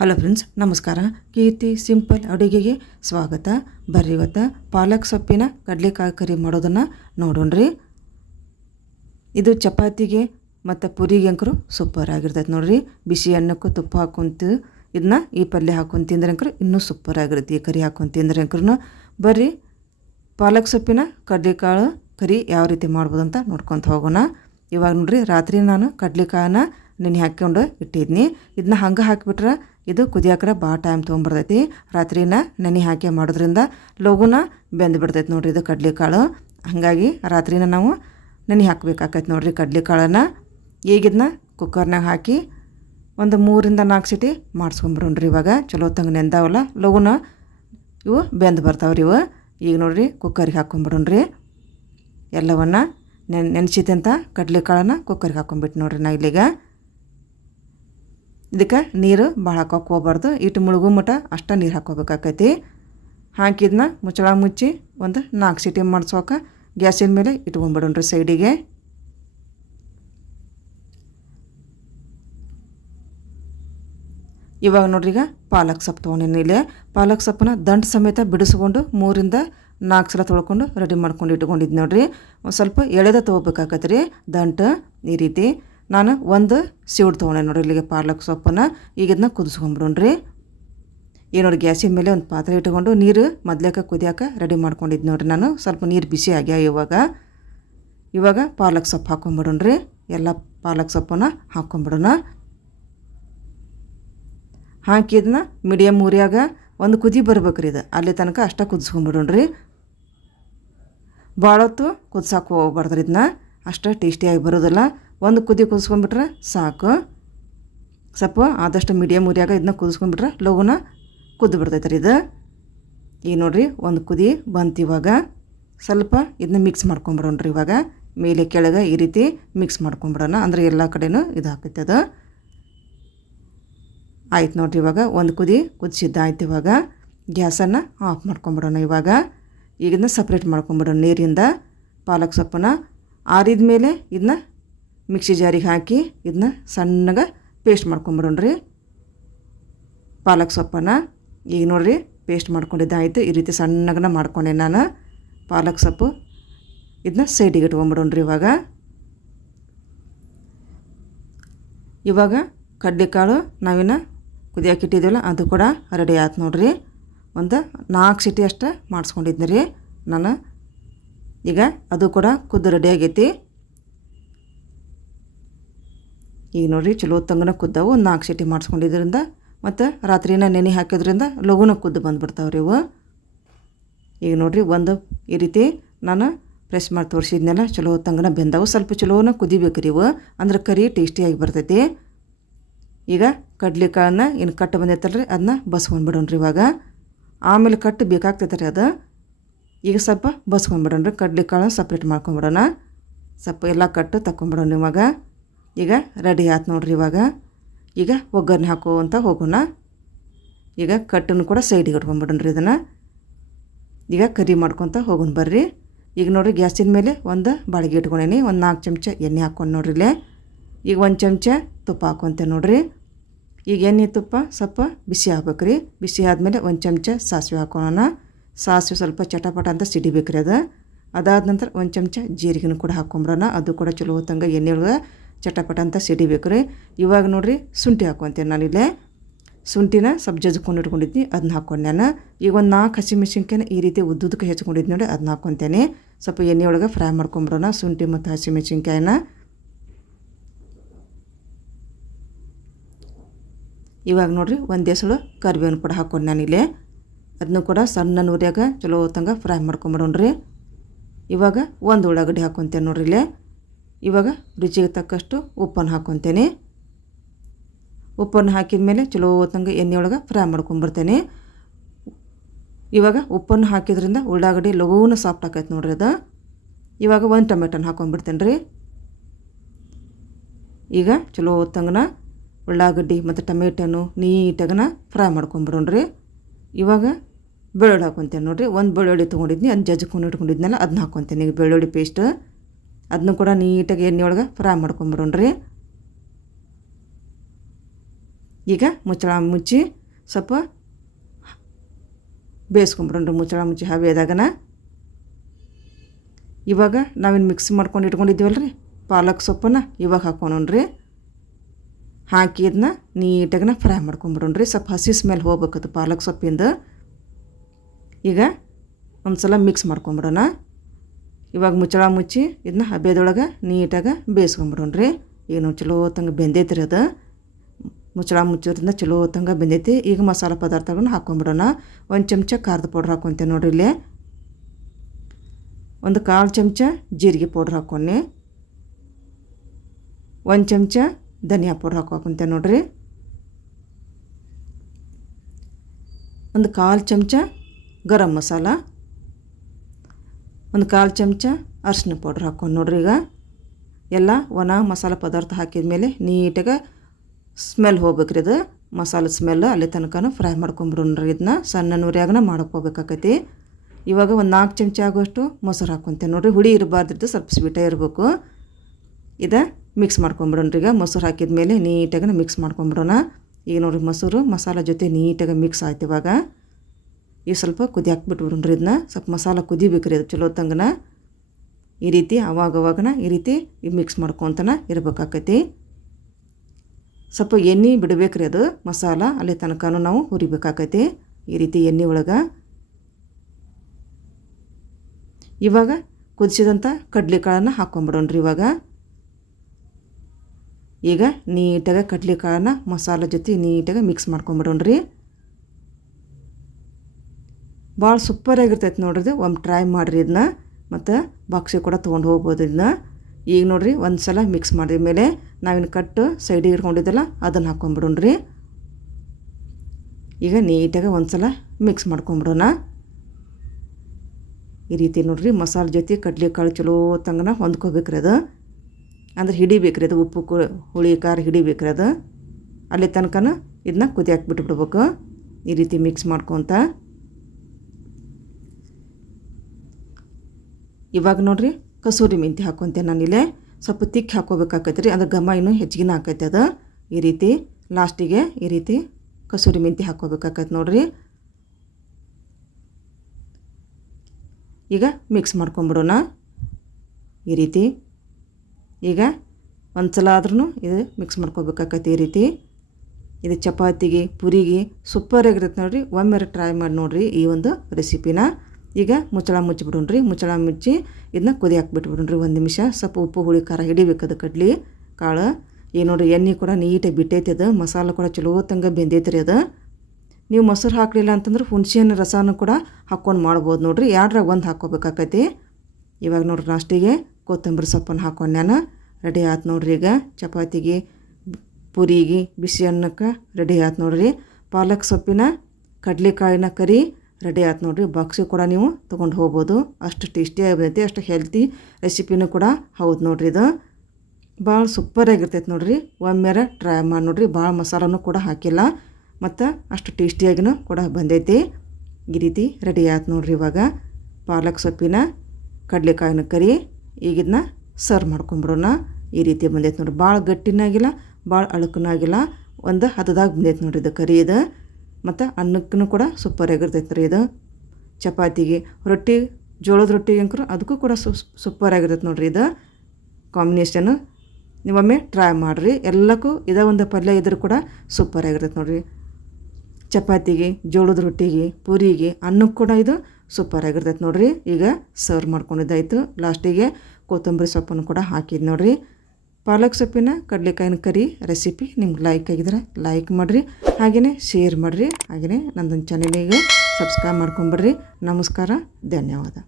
Hello friends, ನಮಸ್ಕಾರ. ಕೀರ್ತಿ simple ಅಡುಗೆಗೆ ಸ್ವಾಗತ. ಬರ್ರಿ ಇವತ್ತು ಪಾಲಕ್ ಸೊಪ್ಪಿನ ಕಡಲೆಕಾಯಿ ಕರಿ ಮಾಡೋದನ್ನು ನೋಡೋಣ್ರಿ. ಇದು ಚಪಾತಿಗೆ ಮತ್ತು ಪುರಿಗೆ ಅಂಕರು ಸೂಪರ್ ಆಗಿರ್ತೈತೆ ನೋಡ್ರಿ. ಬಿಸಿ ಅನ್ನಕ್ಕೂ ತುಪ್ಪ ಹಾಕ್ಕೊಂತು ಇದನ್ನ ಈ ಪಲ್ಯ ಹಾಕ್ಕೊಂಡು ತಿಂದ್ರೆ ಅಂಕರು ಇನ್ನೂ ಸೂಪರ್ ಆಗಿರುತ್ತೆ. ಈ ಕರಿ ಹಾಕ್ಕೊಂಡು ತಿಂದ್ರೆ ಅಂಕರು ಬರ್ರಿ ಪಾಲಕ್ ಸೊಪ್ಪಿನ ಕಡಲೆಕಾಳು ಕರಿ ಯಾವ ರೀತಿ ಮಾಡ್ಬೋದು ಅಂತ ನೋಡ್ಕೊತ ಹೋಗೋಣ. ಇವಾಗ ನೋಡ್ರಿ, ರಾತ್ರಿ ನಾನು ಕಡಲೆಕಾಯನ್ನ ನೆನೆ ಹಾಕ್ಕೊಂಡು ಇಟ್ಟಿದ್ನಿ. ಇದನ್ನ ಹಂಗೆ ಹಾಕಿಬಿಟ್ರೆ ಇದು ಕುದಿಯಾಕ್ರೆ ಭಾಳ ಟೈಮ್ ತೊಗೊಂಬರ್ತೈತಿ. ರಾತ್ರಿನ ನೆನೆ ಹಾಕಿ ಮಾಡೋದ್ರಿಂದ ಲಘುನ ಬೆಂದು ಬಿಡ್ತೈತೆ ನೋಡ್ರಿ ಇದು ಕಡಲೆಕಾಳು. ಹಾಗಾಗಿ ರಾತ್ರಿನ ನಾವು ನೆನೆ ಹಾಕ್ಬೇಕಾಕೈತೆ ನೋಡ್ರಿ ಕಡಲೆಕಾಳನ್ನು. ಈಗಿದನ್ನ ಕುಕ್ಕರ್ನಾಗ ಹಾಕಿ ಒಂದು 3-4 ಸೀಟಿ ಮಾಡಿಸ್ಕೊಂಬಿಡೋಣ್ರಿ. ಇವಾಗ ಚಲೋ ತಂಗ ನೆಂದಾವಲ್ಲ ಲಘುನ ಇವು ಬೆಂದು ಬರ್ತಾವ್ರಿ ಇವು. ಈಗ ನೋಡ್ರಿ ಕುಕ್ಕರಿಗೆ ಹಾಕ್ಕೊಂಬಿಡೋಣ್ರಿ. ಎಲ್ಲವನ್ನು ನೆನೆಸಿತೆ ಅಂತ ಕಡಲೆಕಾಳನ್ನು ಕುಕ್ಕರಿಗೆ ಹಾಕ್ಕೊಂಬಿಟ್ಟು ನೋಡ್ರಿ ನಾ ಇಲ್ಲಿಗ. ಇದಕ್ಕೆ ನೀರು ಭಾಳ ಹಾಕೋಕೆ ಹೋಗ್ಬಾರ್ದು, ಇಟ್ಟು ಮುಳುಗು ಮಟ ಅಷ್ಟ ನೀರು ಹಾಕ್ಕೋಬೇಕಾಕೈತಿ. ಹಾಕಿದ್ನ ಮುಚ್ಚಳ ಮುಚ್ಚಿ ಒಂದು 4 ಸೀಟಿ ಮಾಡಿಸೋಕೆ ಗ್ಯಾಸಿನ ಮೇಲೆ ಇಟ್ಕೊಂಡ್ಬಿಡೋಣ್ರಿ ಸೈಡಿಗೆ. ಇವಾಗ ನೋಡ್ರಿ, ಈಗ ಪಾಲಕ್ ಸೊಪ್ಪು ತೊಗೊಂಡಿನಿ. ಇಲ್ಲೇ ಪಾಲಕ್ ಸೊಪ್ಪನ್ನ ದಂಟು ಸಮೇತ ಬಿಡಿಸ್ಕೊಂಡು 3-4 ಸಲ ತೊಳ್ಕೊಂಡು ರೆಡಿ ಮಾಡ್ಕೊಂಡು ಇಟ್ಕೊಂಡಿದ್ದು ನೋಡ್ರಿ. ಒಂದು ಸ್ವಲ್ಪ ಎಳೆದ ತೊಗೋಬೇಕಾಕತ್ರಿ ರೀ ದಂಟು. ಈ ರೀತಿ ನಾನು ಒಂದು ಸೀಡ್ ತೊಗೊಂಡೆ ನೋಡ್ರಿ ಇಲ್ಲಿಗೆ ಪಾಲಕ್ ಸೊಪ್ಪನ್ನು. ಈಗ ಇದನ್ನ ಕುದಿಸ್ಕೊಂಬಿಡೋಣ್ರಿ. ಈಗ ನೋಡಿ, ಗ್ಯಾಸಿನ ಮೇಲೆ ಒಂದು ಪಾತ್ರೆ ಇಟ್ಕೊಂಡು ನೀರು ಮೊದ್ಲೇಕ ಕುದಿಯಾಕ ರೆಡಿ ಮಾಡ್ಕೊಂಡಿದ್ದು ನೋಡ್ರಿ ನಾನು. ಸ್ವಲ್ಪ ನೀರು ಬಿಸಿ ಆಗ್ಯಾವ. ಇವಾಗ ಪಾಲಕ್ ಸೊಪ್ಪು ಹಾಕ್ಕೊಂಬಿಡೋಣ್ರಿ. ಎಲ್ಲ ಪಾಲಕ್ ಸೊಪ್ಪನ್ನು ಹಾಕ್ಕೊಂಬಿಡೋಣ. ಹಾಕಿದ್ನ ಮೀಡಿಯಮ್ ಉರಿಯಾಗ ಒಂದು ಕುದಿ ಬರ್ಬೇಕ್ರಿ ಇದು. ಅಲ್ಲಿ ತನಕ ಅಷ್ಟ ಕುದಿಸ್ಕೊಂಬಿಡೋಣ್ರಿ. ಭಾಳ ಹೊತ್ತು ಕುದಿಸಾಕ ಹೋಗ್ಬಾರ್ದ್ರಿ ಇದನ್ನ, ಅಷ್ಟು ಟೇಸ್ಟಿಯಾಗಿ ಬರೋದಿಲ್ಲ. ಒಂದು ಕುದಿ ಕುದಿಸ್ಕೊಂಬಿಟ್ರೆ ಸಾಕು. ಸ್ವಲ್ಪ ಆದಷ್ಟು ಮೀಡಿಯಮ್ ಉರಿಯಾಗ ಇದನ್ನ ಕುದಿಸ್ಕೊಂಬಿಟ್ರೆ ಲಘುನ ಕುದ್ದು ಬಿಡ್ತೈತೆ ರೀ ಇದು. ಈಗ ನೋಡಿರಿ, ಒಂದು ಕುದಿ ಬಂತು. ಇವಾಗ ಸ್ವಲ್ಪ ಇದನ್ನ ಮಿಕ್ಸ್ ಮಾಡ್ಕೊಂಬಿಡೋಣ್ರಿ. ಇವಾಗ ಮೇಲೆ ಕೆಳಗೆ ಈ ರೀತಿ ಮಿಕ್ಸ್ ಮಾಡ್ಕೊಂಬಿಡೋಣ, ಅಂದರೆ ಎಲ್ಲ ಕಡೆನೂ ಇದು ಹಾಕೈತೆ ಅದು. ಆಯ್ತು ನೋಡಿರಿ, ಇವಾಗ ಒಂದು ಕುದಿ ಕುದಿಸಿದ್ದಾಯ್ತು. ಇವಾಗ ಗ್ಯಾಸನ್ನು ಆಫ್ ಮಾಡ್ಕೊಂಬಿಡೋಣ. ಇವಾಗ ಇದನ್ನ ಸಪ್ರೇಟ್ ಮಾಡ್ಕೊಂಬಿಡೋಣ ನೀರಿಂದ. ಪಾಲಕ್ ಸೊಪ್ಪನ್ನು ಆರಿದ ಮೇಲೆ ಇದನ್ನ ಮಿಕ್ಸಿ ಜಾರಿಗೆ ಹಾಕಿ ಇದನ್ನ ಸಣ್ಣಗೆ ಪೇಸ್ಟ್ ಮಾಡ್ಕೊಂಬಿಡೋಣ್ರಿ ಪಾಲಕ್ ಸೊಪ್ಪನ್ನು. ಈಗ ನೋಡಿರಿ, ಪೇಸ್ಟ್ ಮಾಡ್ಕೊಂಡಿದ್ದಾಯಿತು. ಈ ರೀತಿ ಸಣ್ಣಗನ ಮಾಡ್ಕೊಂಡೆ ನಾನು ಪಾಲಕ್ ಸೊಪ್ಪು. ಇದನ್ನ ಸೈಡಿಗೆ ಇಟ್ಕೊಂಬಿಡೋಣ್ರಿ. ಇವಾಗ ಕಡ್ಲೆಕಾಳು ನಾವಿನ್ನ ಕುದಿಯಾಕೆ ಇಟ್ಟಿದ್ದೀವಲ್ಲ ಅದು ಕೂಡ ರೆಡಿ ಆಯ್ತು ನೋಡ್ರಿ. ಒಂದು 4 ಸೀಟಿ ಅಷ್ಟು ಮಾಡಿಸ್ಕೊಂಡಿದ್ನಿ ರೀ ನಾನು. ಈಗ ಅದು ಕೂಡ ಕುದ್ದು ರೆಡಿ ಆಗೈತಿ. ಈಗ ನೋಡಿರಿ, ಚಲೋ ತಂಗನ ಕುದ್ದಾವು. 4 ಸೀಟಿ ಮಾಡಿಸ್ಕೊಂಡಿದ್ರಿಂದ ಮತ್ತು ರಾತ್ರಿನ ನೆನೆ ಹಾಕಿದ್ರಿಂದ ಲಘುನ ಕುದ್ದು ಬಂದುಬಿಡ್ತಾವ್ರಿ ಇವು. ಈಗ ನೋಡಿರಿ, ಒಂದು ಈ ರೀತಿ ನಾನು ಪ್ರೆಸ್ ಮಾಡಿ ತೋರಿಸಿದ್ನೆಲ್ಲ ಚಲೋ ತಂಗನ ಬೆಂದವು. ಸ್ವಲ್ಪ ಚಲೋನ ಕುದಿಬೇಕು ರೀ ಇವು, ಅಂದ್ರೆ ಕರಿ ಟೇಸ್ಟಿಯಾಗಿ ಬರ್ತೈತಿ. ಈಗ ಕಡ್ಲೆಕಾಳನ್ನ ಏನು ಕಟ್ಟು ಬಂದೈತಲ್ರಿ ಅದನ್ನ ಬಸ್ಕೊಂಡ್ಬಿಡೋಣ್ರಿ ಇವಾಗ. ಆಮೇಲೆ ಕಟ್ಟು ಬೇಕಾಗ್ತೈತೆ ರೀ ಅದು. ಈಗ ಸ್ವಲ್ಪ ಬಸ್ಕೊಂಡ್ಬಿಡೋಣ್ರಿ. ಕಡ್ಲೆಕಾಳು ಸಪ್ರೇಟ್ ಮಾಡ್ಕೊಂಬಿಡೋಣ. ಸ್ವಲ್ಪ ಎಲ್ಲ ಕಟ್ಟು ತಗೊಂಬಿಡೋಣ. ಇವಾಗ ಈಗ ರೆಡಿ ಆಯ್ತು ನೋಡ್ರಿ. ಇವಾಗ ಈಗ ಒಗ್ಗರಣೆ ಹಾಕೋವಂತ ಹೋಗೋಣ. ಈಗ ಕಟ್ಟನ್ನು ಕೂಡ ಸೈಡಿಗೆ ಇಟ್ಕೊಂಡ್ಬಿಡೋಣ್ರಿ ಇದನ್ನು. ಈಗ ಕರಿ ಮಾಡ್ಕೊತ ಹೋಗೋಣ ಬರ್ರಿ. ಈಗ ನೋಡಿರಿ, ಗ್ಯಾಸಿನ ಮೇಲೆ ಒಂದು ಬಾಳಿಗೆ ಇಟ್ಕೊಂಡೇನಿ. ಒಂದು 4 ಚಮಚ ಎಣ್ಣೆ ಹಾಕ್ಕೊಂಡು ನೋಡ್ರಿ ಇಲ್ಲೇ. ಈಗ 1 ಚಮಚ ತುಪ್ಪ ಹಾಕ್ಕೊಂತೆ ನೋಡ್ರಿ. ಈಗ ಎಣ್ಣೆ ತುಪ್ಪ ಸ್ವಲ್ಪ ಬಿಸಿ ಆಗ್ಬೇಕ್ರಿ. ಬಿಸಿ ಆದಮೇಲೆ 1 ಚಮಚ ಸಾಸಿವೆ ಹಾಕೋಣ. ಸಾಸಿವೆ ಸ್ವಲ್ಪ ಚಟಪಟ ಅಂತ ಸಿಡಿಬೇಕ್ರಿ ಅದು. ಅದಾದ ನಂತರ 1 ಚಮಚ ಜೀರಿಗೆನೂ ಕೂಡ ಹಾಕ್ಕೊಂಬಿಡೋಣ. ಅದು ಕೂಡ ಚಲೋ ಹೊತ್ತಂಗೆ ಎಣ್ಣೆ ಒಳಗೆ ಚಟಪಟ ಅಂತ ಸಿಡಿಬೇಕು ರೀ. ಇವಾಗ ನೋಡಿರಿ, ಶುಂಠಿ ಹಾಕ್ಕೊಂತೇನೆ ನಾನಿಲ್ಲೇ. ಶುಂಠಿನ ಸ್ವಲ್ಪ ಜಜ್ಕೊಂಡು ಇಟ್ಕೊಂಡಿದ್ನಿ, ಅದನ್ನ ಹಾಕ್ಕೊಂಡು ನಾನು. ಈಗ ಒಂದು 4 ಹಸಿಮೆಣ್ಸಿನ್ಕಾಯಿನ ಈ ರೀತಿ ಉದ್ದುದಕ್ಕೆ ಹೆಚ್ಕೊಂಡಿದ್ದು ನೋಡಿ ಅದನ್ನ ಹಾಕ್ಕೊತೇನೆ. ಸ್ವಲ್ಪ ಎಣ್ಣೆ ಒಳಗೆ ಫ್ರೈ ಮಾಡ್ಕೊಂಬಿಡೋಣ ಶುಂಠಿ ಮತ್ತು ಹಸಿಮೆಣ್ಸಿನ್ಕಾಯಿನ. ಇವಾಗ ನೋಡಿರಿ, ಒಂದು ಎಸಳು ಕರಿಬೇವನ್ನು ಕೂಡ ಹಾಕ್ಕೊಂಡು ನಾನಿಲ್ಲೇ. ಅದನ್ನು ಕೂಡ ಸಣ್ಣ ಉರಿಯಾಗ ಚಲೋ ಹೊತ್ತಂಗೆ ಫ್ರೈ ಮಾಡ್ಕೊಂಬಿಡೋಣ್ರಿ. ಇವಾಗ ಒಂದು ಉಳ್ಳಾಗಡ್ಡಿ ಹಾಕ್ಕೊತೇನೆ ನೋಡ್ರಿ ಇಲ್ಲೇ. ಇವಾಗ ರುಚಿಗೆ ತಕ್ಕಷ್ಟು ಉಪ್ಪನ್ನು ಹಾಕ್ಕೊತೇನೆ. ಉಪ್ಪನ್ನು ಹಾಕಿದ ಮೇಲೆ ಚಲೋ ಹೊತ್ತಂಗೆ ಎಣ್ಣೆ ಒಳಗೆ ಫ್ರೈ ಮಾಡ್ಕೊಂಬರ್ತೇನೆ. ಇವಾಗ ಉಪ್ಪನ್ನು ಹಾಕಿದ್ರಿಂದ ಉಳ್ಳಾಗಡ್ಡಿ ಲಘೂನ ಸಾಫ್ಟ್ ಆಕೈತೆ ನೋಡ್ರಿ ಅದು. ಇವಾಗ 1 ಟೊಮೆಟೊನ ಹಾಕ್ಕೊಂಡ್ಬಿಡ್ತೇನೆ ರೀ. ಈಗ ಚಲೋ ಹೊತ್ತಂಗನ ಉಳ್ಳಾಗಡ್ಡಿ ಮತ್ತು ಟೊಮೆಟೊನು ನೀಟಾಗನ ಫ್ರೈ ಮಾಡ್ಕೊಂಬಿಡೋಣ್ರಿ. ಇವಾಗ ಬೆಳ್ಳುಳ್ಳಿ ಹಾಕ್ಕೊತೇನೆ ನೋಡಿರಿ. ಒಂದು ಬೆಳ್ಳುಳ್ಳಿ ತೊಗೊಂಡಿದ್ನಿ, ಅದನ್ನ ಜಜ್ಕೊಂಡು ಇಟ್ಕೊಂಡಿದ್ನಲ್ಲ ಅದನ್ನ ಹಾಕ್ಕೊತೇನೆ. ಈಗ ಬೆಳ್ಳುಳ್ಳಿ ಪೇಸ್ಟ್ ಅದನ್ನು ಕೂಡ ನೀಟಾಗಿ ಎಣ್ಣೆ ಒಳಗೆ ಫ್ರೈ ಮಾಡ್ಕೊಂಬಿಡೋಣ್ರಿ. ಈಗ ಮುಚ್ಚಳ ಮುಚ್ಚಿ ಸ್ವಲ್ಪ ಬೇಯಿಸ್ಕೊಂಬಿಡೋಣ್ರಿ. ಮುಚ್ಚಳ ಮುಚ್ಚಿ ಹಬೇದಾಗನ ಇವಾಗ ನಾವೇನು ಮಿಕ್ಸ್ ಮಾಡ್ಕೊಂಡು ಇಟ್ಕೊಂಡಿದ್ದೀವಲ್ಲ ರೀ ಪಾಲಕ್ ಸೊಪ್ಪನ್ನು ಇವಾಗ ಹಾಕೋಣನ್ರಿ. ಹಾಕಿ ಇದನ್ನ ನೀಟಾಗನ ಫ್ರೈ ಮಾಡ್ಕೊಂಬಿಡೋಣ್ರಿ. ಸ್ವಲ್ಪ ಹಸಿ ಸ್ಮೆಲ್ ಹೋಗ್ಬೇಕದು ಪಾಲಕ್ ಸೊಪ್ಪಿಂದ. ಈಗ ಒಂದು ಸಲ ಮಿಕ್ಸ್ ಮಾಡ್ಕೊಂಬಿಡೋಣ. ಇವಾಗ ಮುಚ್ಚಳ ಮುಚ್ಚಿ ಇದನ್ನ ಹಬ್ಬದೊಳಗೆ ನೀಟಾಗಿ ಬೇಯಿಸ್ಕೊಂಬಿಡೋಣ್ರಿ. ಏನು ಚಲೋ ತಂಗ ಬೆಂದೈತ್ರಿ ಅದು. ಮುಚ್ಚಳ ಮುಚ್ಚೋದ್ರಿಂದ ಚಲೋ ತಂಗ ಬೆಂದೈತಿ. ಈಗ ಮಸಾಲೆ ಪದಾರ್ಥಗಳನ್ನ ಹಾಕ್ಕೊಂಬಿಡೋಣ. ಒಂದು ಚಮಚ ಖಾರದ ಪೌಡ್ರ್ ಹಾಕ್ಕೊತೇನೆ ನೋಡಿರಿ. ಇಲ್ಲಿ ಒಂದು 1/4 ಚಮಚ ಜೀರಿಗೆ ಪೌಡ್ರ್ ಹಾಕ್ಕೊಂಡೆ. 1 ಚಮಚ ಧನಿಯಾ ಪೌಡ್ರ್ ಹಾಕ್ಕೊಂತೇನೆ ನೋಡಿರಿ. ಒಂದು 1/4 ಚಮಚ ಗರಂ ಮಸಾಲ, ಒಂದು 1/4 ಚಮಚ ಅರಿಶಿನ ಪೌಡ್ರ್ ಹಾಕ್ಕೊಂಡು ನೋಡ್ರಿ. ಈಗ ಎಲ್ಲ ಒಣ ಮಸಾಲೆ ಪದಾರ್ಥ ಹಾಕಿದ ಮೇಲೆ ನೀಟಾಗಿ ಸ್ಮೆಲ್ ಹೋಗ್ಬೇಕ್ರಿ. ಅದು ಮಸಾಲೆ ಸ್ಮೆಲ್ ಅಲ್ಲಿ ತನಕ ಫ್ರೈ ಮಾಡ್ಕೊಂಬಿಡೋಣ್ರಿ. ಇದನ್ನ ಸಣ್ಣ ಉರಿಯಾಗನ ಮಾಡ್ಕೋಬೇಕಾಕೈತಿ. ಇವಾಗ ಒಂದು 4 ಚಮಚ ಆಗುವಷ್ಟು ಮೊಸರು ಹಾಕ್ಕೊಂತೇನೆ ನೋಡಿರಿ. ಹುಳಿ ಇರಬಾರ್ದಿದ್ದು ಸ್ವಲ್ಪ ಸ್ವೀಟೇ ಇರಬೇಕು. ಇದು ಮಿಕ್ಸ್ ಮಾಡ್ಕೊಂಬಿಡೋಣ್ರಿ. ಈಗ ಮೊಸರು ಹಾಕಿದ ಮೇಲೆ ನೀಟಾಗಿ ಮಿಕ್ಸ್ ಮಾಡ್ಕೊಂಬಿಡೋಣ. ಈಗ ನೋಡಿರಿ ಮೊಸರು ಮಸಾಲೆ ಜೊತೆ ನೀಟಾಗಿ ಮಿಕ್ಸ್ ಆಯ್ತು. ಇವಾಗ ಈಗ ಸ್ವಲ್ಪ ಕುದಿ ಹಾಕ್ಬಿಟ್ಬಿಡ್ರಿ. ಇದನ್ನ ಸ್ವಲ್ಪ ಮಸಾಲೆ ಕುದಿಬೇಕ್ರಿ ಅದು ಚಲೋ ತಂಗನ. ಈ ರೀತಿ ಅವಾಗವಾಗನ ಈ ರೀತಿ ಮಿಕ್ಸ್ ಮಾಡ್ಕೊತನ ಇರಬೇಕಾಕೈತಿ. ಸ್ವಲ್ಪ ಎಣ್ಣೆ ಬಿಡಬೇಕ್ರಿ ಅದು ಮಸಾಲ ಅಲ್ಲಿ ತನಕನೂ ನಾವು ಹುರಿಬೇಕಾಕೈತಿ. ಈ ರೀತಿ ಎಣ್ಣೆ ಒಳಗೆ ಇವಾಗ ಕುದಿಸಿದಂಥ ಕಡ್ಲೆಕಾಳನ್ನು ಹಾಕ್ಕೊಂಬಿಡೋಣ್ರಿ. ಈಗ ನೀಟಾಗಿ ಕಡ್ಲೆಕಾಳನ್ನ ಮಸಾಲೆ ಜೊತೆ ನೀಟಾಗಿ ಮಿಕ್ಸ್ ಮಾಡ್ಕೊಂಬಿಡೋಣ್ರಿ. ಭಾಳ ಸೂಪರಾಗಿರ್ತೈತೆ ನೋಡ್ರಿ. ಒಮ್ಮೆ ಟ್ರೈ ಮಾಡಿರಿ ಇದನ್ನ. ಮತ್ತು ಬಾಕ್ಸಿಗೆ ಕೂಡ ತೊಗೊಂಡು ಹೋಗ್ಬೋದು ಇದನ್ನ. ಈಗ ನೋಡಿರಿ ಒಂದು ಸಲ ಮಿಕ್ಸ್ ಮಾಡಿದ ಮೇಲೆ ನಾವಿನ್ನು ಕಟ್ಟು ಸೈಡಿಗೆ ಇಟ್ಕೊಂಡಿದ್ದಲ್ಲ ಅದನ್ನು ಹಾಕ್ಕೊಂಬಿಡೋಣ್ರಿ. ಈಗ ನೀಟಾಗಿ ಒಂದು ಸಲ ಮಿಕ್ಸ್ ಮಾಡ್ಕೊಂಬಿಡೋಣ. ಈ ರೀತಿ ನೋಡಿರಿ ಮಸಾಲೆ ಜೊತೆ ಕಡ್ಲೆಕಾಳು ಚಲೋ ತಂಗನ ಹೊಂದ್ಕೋಬೇಕ್ರಿ ಅದು. ಅಂದ್ರೆ ಹಿಡಿಬೇಕ್ರಿ ಅದು. ಉಪ್ಪು ಹುಳಿ ಖಾರ ಹಿಡಿಬೇಕ್ರಿ ಅದು. ಅಲ್ಲಿ ತನಕನ ಇದನ್ನ ಕುದಿಯಾಕೆ ಬಿಟ್ಬಿಡ್ಬೇಕು. ಈ ರೀತಿ ಮಿಕ್ಸ್ ಮಾಡ್ಕೊತ ಇವಾಗ ನೋಡಿರಿ ಕಸೂರಿ ಮೆಂತ್ಯ ಹಾಕ್ಕೊಂತೇನೆ ನಾನಿಲ್ಲೇ. ಸ್ವಲ್ಪ ತಿಕ್ಕಿ ಹಾಕ್ಕೋಬೇಕಾಕೈತೆ ರೀ. ಅದ್ರ ಘಮ ಇನ್ನೂ ಹೆಚ್ಚಿಗೆ ಹಾಕೈತೆ ಅದು. ಈ ರೀತಿ ಲಾಸ್ಟಿಗೆ ಈ ರೀತಿ ಕಸೂರಿ ಮೆಂತ್ಯ ಹಾಕ್ಕೋಬೇಕಾಕೈತೆ ನೋಡಿರಿ. ಈಗ ಮಿಕ್ಸ್ ಮಾಡ್ಕೊಂಬಿಡೋಣ ಈ ರೀತಿ. ಈಗ ಒಂದು ಸಲ ಆದ್ರೂ ಇದು ಮಿಕ್ಸ್ ಮಾಡ್ಕೋಬೇಕಾಕೈತಿ ಈ ರೀತಿ. ಇದು ಚಪಾತಿಗೆ ಪುರಿಗೆ ಸೂಪರಾಗಿರುತ್ತೆ ನೋಡಿರಿ. ಒಮ್ಮೆ ಟ್ರೈ ಮಾಡಿ ನೋಡಿರಿ ಈ ಒಂದು ರೆಸಿಪಿನ. ಈಗ ಮುಚ್ಚಳ ಮುಚ್ಚಿಬಿಡೋಣ್ರಿ. ಮುಚ್ಚಳ ಮುಚ್ಚಿ ಇದನ್ನ ಕುದಿ ಹಾಕ್ಬಿಟ್ಬಿಡೋಣ್ರಿ 1 ನಿಮಿಷ. ಸ್ವಲ್ಪ ಉಪ್ಪು ಹುಳಿ ಖಾರ ಹಿಡಿಬೇಕದು ಕಡ್ಲಿ ಕಾಳು. ಈಗ ನೋಡಿರಿ ಎಣ್ಣೆ ಕೂಡ ನೀಟಾಗಿ ಬಿಟ್ಟೈತಿ. ಅದು ಮಸಾಲೆ ಕೂಡ ಚಲೋ ತಂಗ ಬೆಂದೈತ್ರಿ ಅದು. ನೀವು ಮೊಸರು ಹಾಕಲಿಲ್ಲ ಅಂತಂದ್ರೆ ಹುಣಸೆಹಣ್ಣು ರಸನೂ ಕೂಡ ಹಾಕ್ಕೊಂಡು ಮಾಡ್ಬೋದು ನೋಡಿರಿ. 2ರಾಗ 1 ಹಾಕ್ಕೋಬೇಕಾಕೈತಿ. ಇವಾಗ ನೋಡಿರಿ ಲಾಸ್ಟಿಗೆ ಕೊತ್ತಂಬರಿ ಸೊಪ್ಪನ್ನು ಹಾಕ್ಕೊಂಡು ನಾನು ರೆಡಿ ಆಯ್ತು ನೋಡಿರಿ. ಈಗ ಚಪಾತಿಗೆ ಪುರಿಗೆ ಬಿಸಿ ಅನ್ನಕ್ಕೆ ರೆಡಿ ಆಯ್ತು ನೋಡಿರಿ. ಪಾಲಕ್ ಸೊಪ್ಪಿನ ಕಡಲೆಕಾಳಿನ ಕರಿ ರೆಡಿ ಆಯ್ತು ನೋಡಿರಿ. ಬಾಕ್ಸಿಗೆ ಕೂಡ ನೀವು ತೊಗೊಂಡು ಹೋಗ್ಬೋದು. ಅಷ್ಟು ಟೇಸ್ಟಿಯಾಗಿ ಬಂದೈತಿ. ಅಷ್ಟು ಹೆಲ್ತಿ ರೆಸಿಪಿನೂ ಕೂಡ ಹೌದು ನೋಡಿರಿ. ಇದು ಭಾಳ ಸೂಪರಾಗಿರ್ತೈತೆ ನೋಡಿರಿ. ಒಮ್ಮೆರ ಟ್ರೈ ಮಾಡಿ ನೋಡಿರಿ. ಭಾಳ ಮಸಾಲನೂ ಕೂಡ ಹಾಕಿಲ್ಲ ಮತ್ತು ಅಷ್ಟು ಟೇಸ್ಟಿಯಾಗಿನೂ ಕೂಡ ಬಂದೈತಿ. ಈ ರೀತಿ ರೆಡಿ ಆಯ್ತು ನೋಡಿರಿ. ಇವಾಗ ಪಾಲಕ್ ಸೊಪ್ಪಿನ ಕಡಲೆಕಾಯಿನ ಕರಿ ಈಗ ಇದನ್ನ ಸರ್ವ್ ಮಾಡ್ಕೊಂಬಿಡೋಣ. ಈ ರೀತಿ ಬಂದೈತೆ ನೋಡಿರಿ. ಭಾಳ ಗಟ್ಟಿನಾಗಿಲ್ಲ ಭಾಳ ಅಳುಕನಾಗಿಲ್ಲ. ಒಂದು ಹದದಾಗ ಬಂದೈತೆ ನೋಡಿರಿ ಇದು ಕರಿ ಇದು. ಮತ್ತು ಅನ್ನಕ್ಕೂ ಕೂಡ ಸೂಪರಾಗಿರ್ತೈತೆ ರೀ ಇದು. ಚಪಾತಿಗೆ ರೊಟ್ಟಿ ಜೋಳದ ರೊಟ್ಟಿಗೆ ಅಂಕರು ಅದಕ್ಕೂ ಕೂಡ ಸೂಪರಾಗಿರ್ತೈತೆ ನೋಡಿರಿ ಇದು ಕಾಂಬಿನೇಷನು. ನೀವೊಮ್ಮೆ ಟ್ರೈ ಮಾಡಿರಿ. ಎಲ್ಲಕ್ಕೂ ಇದೇ ಒಂದು ಪಲ್ಯ ಇದ್ರೂ ಕೂಡ ಸೂಪರಾಗಿರ್ತೈತೆ ನೋಡಿರಿ. ಚಪಾತಿಗೆ ಜೋಳದ ರೊಟ್ಟಿಗೆ ಪೂರಿಗೆ ಅನ್ನಕ್ಕೆ ಕೂಡ ಇದು ಸೂಪರಾಗಿರ್ತೈತೆ ನೋಡಿರಿ. ಈಗ ಸರ್ವ್ ಮಾಡ್ಕೊಂಡಿದ್ದಾಯಿತು. ಲಾಸ್ಟಿಗೆ ಕೊತ್ತಂಬರಿ ಸೊಪ್ಪನ್ನು ಕೂಡ ಹಾಕಿದ್ದು ನೋಡಿರಿ. ಪಾಲಕ್ ಸೊಪ್ಪಿನ ಕಡಲೆಕಾಯಿನ ಕರಿ ರೆಸಿಪಿ ನಿಮ್ಗೆ ಲೈಕ್ ಆಗಿದ್ರೆ ಲೈಕ್ ಮಾಡಿರಿ. ಹಾಗೆಯೇ ಶೇರ್ ಮಾಡಿರಿ. ಹಾಗೆಯೇ ನನ್ನೊಂದು ಚಾನಲಿಗೆ ಸಬ್ಸ್ಕ್ರೈಬ್ ಮಾಡ್ಕೊಂಬಿಡ್ರಿ. ನಮಸ್ಕಾರ, ಧನ್ಯವಾದ.